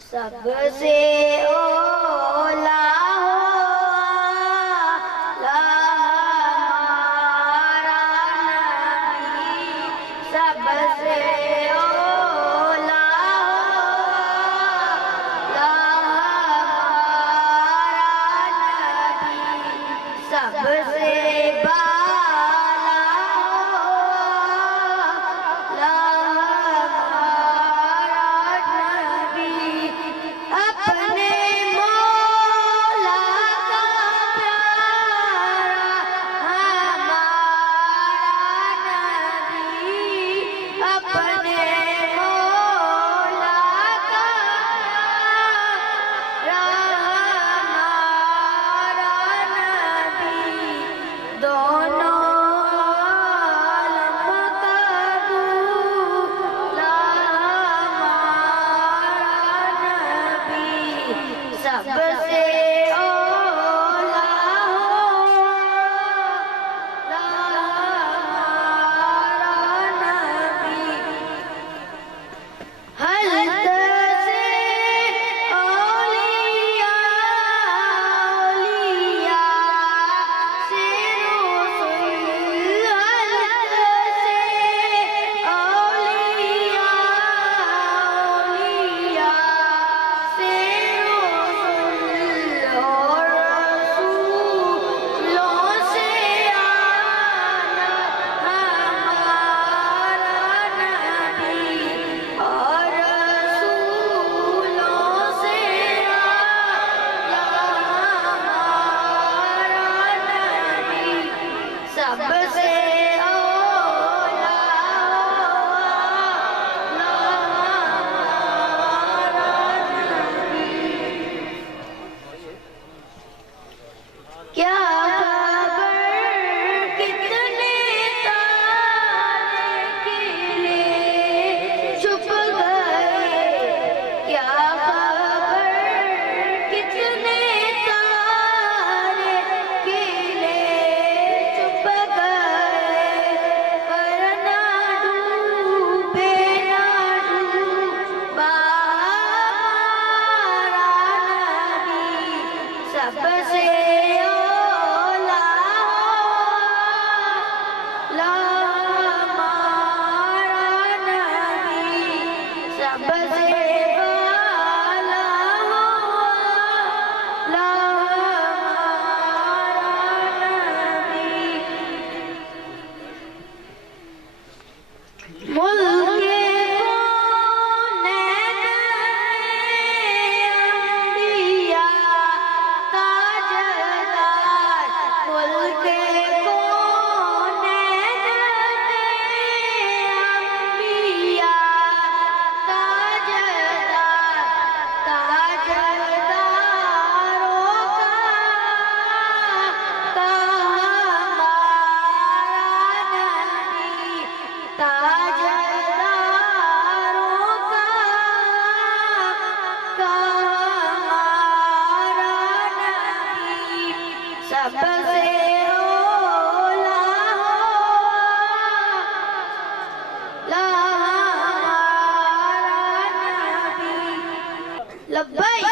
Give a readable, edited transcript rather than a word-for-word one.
सबसे ओला ला हमारा नबी, सबसे ओला ला हमारा नबी, सबसे बाला ला अपने मौला का प्यारा हमारा नबी, अपने मौला का प्यारा हमारा नबी, दोनों आलम का दूल्हा सबसे ओला ला हमारा नबी, हल्द से औलिया औलिया से रसूल, हल्द से औलिया औलिया से सबसे ओला ला हमारा नबी। क्या खबर कितने तारे खिले छुप गए, क्या खबर कितने तारे खिले छुप गए, पर ना डूबे ना डूबा हमारा नबी, सबसे ओला ला हमारा नबी, सबसे बाला ला हमारा नबी। मुल्के कौनैन में अंबिया ताजदार, मुल्के कौनैन में अंबिया ताजदार, ताजदारों का हमारा नबी, ताजदारों का हमारा नबी, सबसे ओला ला हमारा नबी। लब्बैक